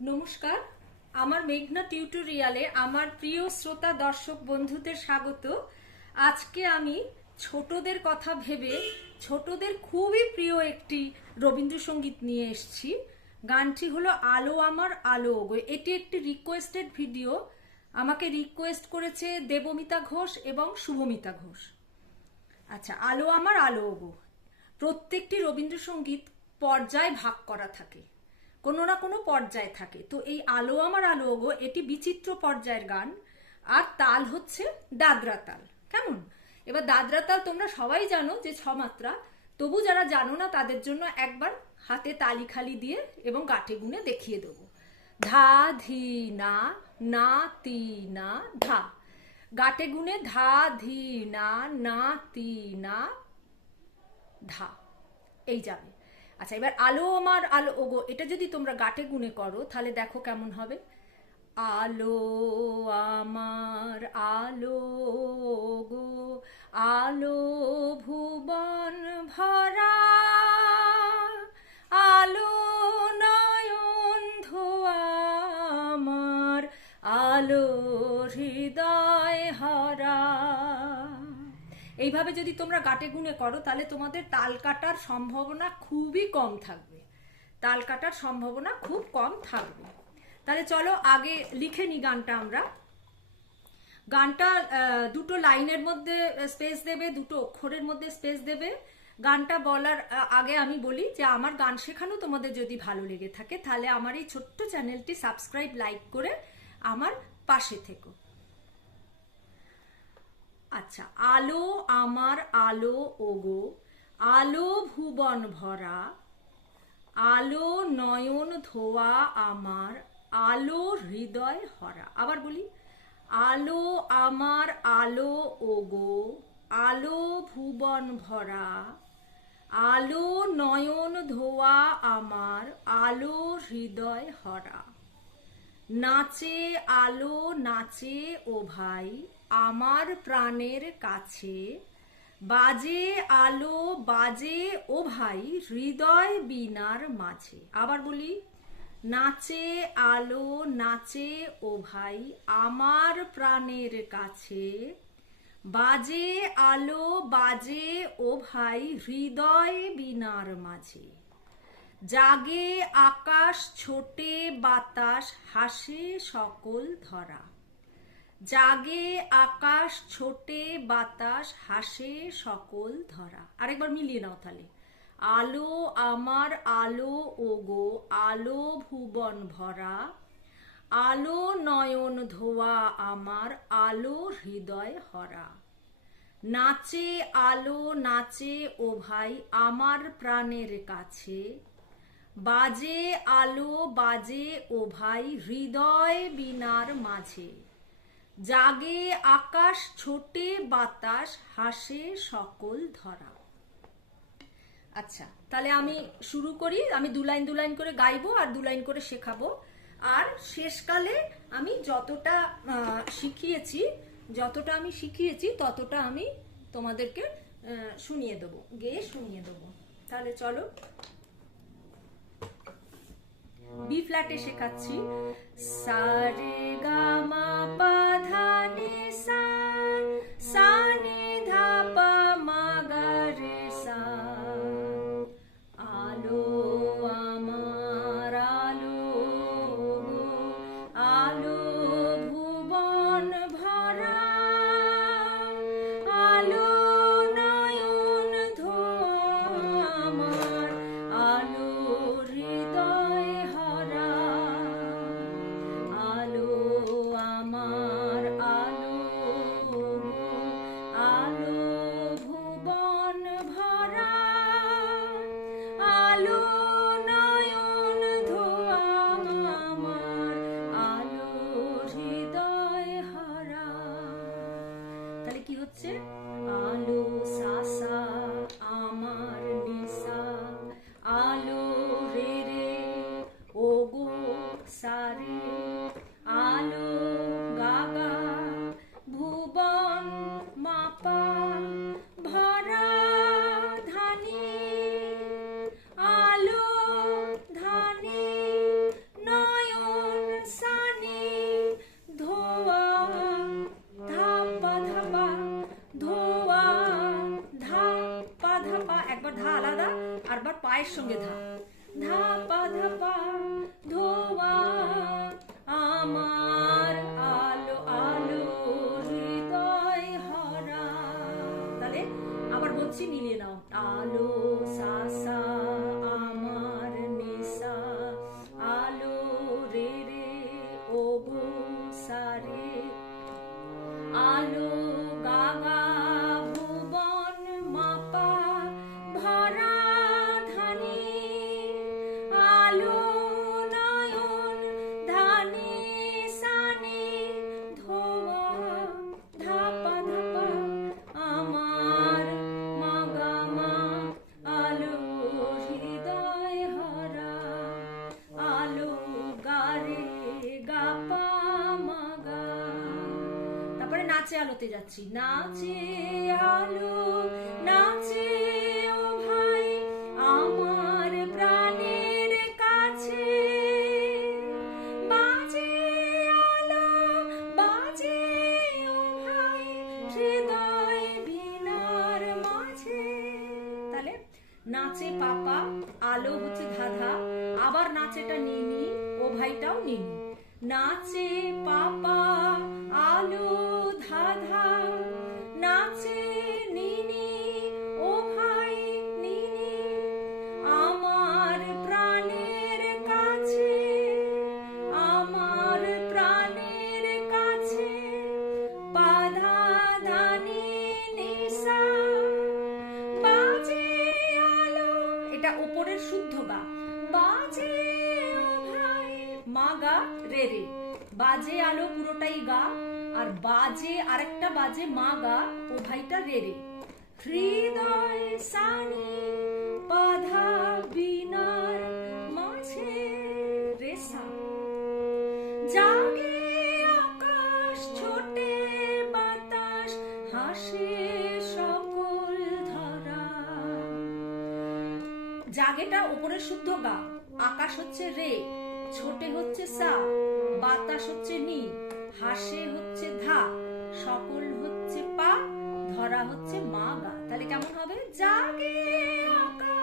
নমস্কার, আমার মেঘনা টিউটোরিয়ালে আমার প্রিয় শ্রোতা দর্শক বন্ধুদের স্বাগত। আজকে আমি ছোটদের কথা ভেবে ছোটদের খুবই প্রিয় একটি রবীন্দ্রসঙ্গীত নিয়ে এসেছি। গানটি হলো আলো আমার আলো ওগো এটি একটি রিকোয়েস্টেড ভিডিও আমাকে রিকোয়েস্ট করেছে দেবমিতা ঘোষ এবং শুভমিতা ঘোষ। আচ্ছা আলো আমার আলো ওগো প্রত্যেকটি রবীন্দ্রসঙ্গীত পর্যায়ে ভাগ করা থাকে। কোনো না কোনো পর্যায়ে থাকে। তো এই আলো আমার আলো গো এটি বিচিত্র পর্যায়ের গান। আর তাল হচ্ছে দাদরা তাল। কেমন? এবার দাদরা তাল তোমরা সবাই জানো যে ছ মাত্রা। তবু যারা জানো না, তাদের জন্য একবার হাতে তালি খালি দিয়ে এবং গাঠে গুনে দেখিয়ে দেবো। ধা, ধি, না না, তি, না, ধা। গাটে গুনে ধা, ধি, না না, তি, না, ধা। এই যাবে। আচ্ছা এবার আলো আমার আলো, ওগো, এটা যদি তোমরা গাটে গুনে করো, তাহলে দেখো কেমন হবে। আলো আমার আলো গো আলো ভুবন ভরা এইভাবে যদি তোমরা গাটে গুনে করো, তাহলে তোমাদের তাল কাটার সম্ভাবনা খুবই কম থাকবে। তাল কাটার সম্ভাবনা খুব কম থাকবে। তাহলে চলো আগে লিখে নি গানটা আমরা। গানটা দুটো লাইনের মধ্যে স্পেস দেবে, দুটো অক্ষরের মধ্যে স্পেস দেবে। গানটা বলার আগে আমি বলি যে আমার গান শেখানো তোমাদের যদি ভালো লেগে থাকে, তাহলে আমার এই ছোট্ট চ্যানেলটি সাবস্ক্রাইব লাইক করে আমার পাশে থেকো। আচ্ছা আলো আমার আলো, ওগো। আলো ভুবন ভরা, আলো নয়ন ধোয়া আমার, আলো হৃদয় হরা। আবার বলি, আলো আমার আলো, ওগো। আলো ভুবন ভরা, আলো নয়ন ধোয়া আমার, আলো হৃদয় হরা। নাচে আলো, নাচে ও ভাই আমার প্রাণের কাছে বাজে আলো, বাজে ও ভাই, হৃদয় বিনার মাঝে। আবার বলি, নাচে আলো, নাচে ও ভাই, আমার প্রাণের কাছে বাজে আলো, বাজে ও ভাই, হৃদয় বিনার মাঝে। জাগে আকাশ, ছোটে বাতাস, হাসে সকল ধরা। জাগে আকাশ, ছোটে বাতাস, হাসে সকল ধরা। আরেকবার মিলিয়ে নাও তাহলে। আলো আমার আলো, ওগো, আলো ভুবন ভরা। আলো নয়ন ধোয়া আমার, আলো হৃদয় হরা। নাচে আলো, নাচে ও ভাই আমার প্রাণের কাছে। বাজে আলো, বাজে ও ভাই হৃদয় বিনার মাঝে। জাগে আকাশ, ছোটে বাতাস, হাসে সকল ধরা। আচ্ছা তাহলে আমি শুরু করি। আমি দু লাইন দু লাইন করে গাইবো আর দু লাইন করে শেখাবো। আর শেষকালে আমি যতটা শিখিয়েছি, যতটা আমি শিখিয়েছি, ততটা আমি তোমাদেরকে শুনিয়ে দেবো, গেয়ে শুনিয়ে দেবো। তাহলে চলো। বি ফ্ল্যাটে শেখাচ্ছি। সা রে পায়ের সঙ্গে ধা। ধাপা ধাপা, ধোয়া, আমার আলো আলো, হৃদয় হরা। তাহলে আবার বলছি, মিলিয়ে নাও। আলো সাসা আমার নিসা আলো, রে রে ও সারে নাচে যাচ্ছি। নাচে আলো, নাচে ও ভাই, আমার প্রাণের কাছে। বাজে আলো, বাজে ও ভাই, হৃদয় ভিনার মাঝে। তাহলে নাচে পাপা, আলো হচ্ছে ধাধা, আবার নাচেটা নিনি ও ভাইটাও নিনি নাচে এটা ওপরের শুদ্ধ গা বাজে মা গা, রে রে। বাজে আলো পুরোটাই গা, আর বাজে আরেকটা বাজে মা গা, ও ভাইটা রে রে। হৃদয় সানি বাধা জাগেটা উপরে শুদ্ধ গা, আকাশ হচ্ছে রে, ছোটে হচ্ছে সা, বাতাস হচ্ছে নি, হাসে হচ্ছে ধা, সকল হচ্ছে পা, ধরা হচ্ছে মা গা। তাহলে কেমন হবে? জাগে আকাশ।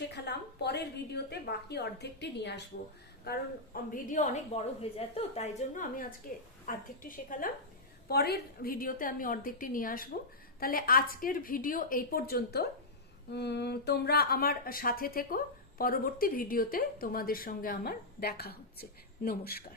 শেখালাম, পরের ভিডিওতে বাকি অর্ধেকটি নিয়ে আসব। কারণ ভিডিও অনেক বড় হয়ে যায় তো, তাই জন্য আমি আজকে অর্ধেকটি শেখালাম। পরের ভিডিওতে আমি অর্ধেকটি নিয়ে আসব। তাহলে আজকের ভিডিও এই পর্যন্ত। তোমরা আমার সাথে থেকো। পরবর্তী ভিডিওতে তোমাদের সঙ্গে আমার দেখা হচ্ছে। নমস্কার।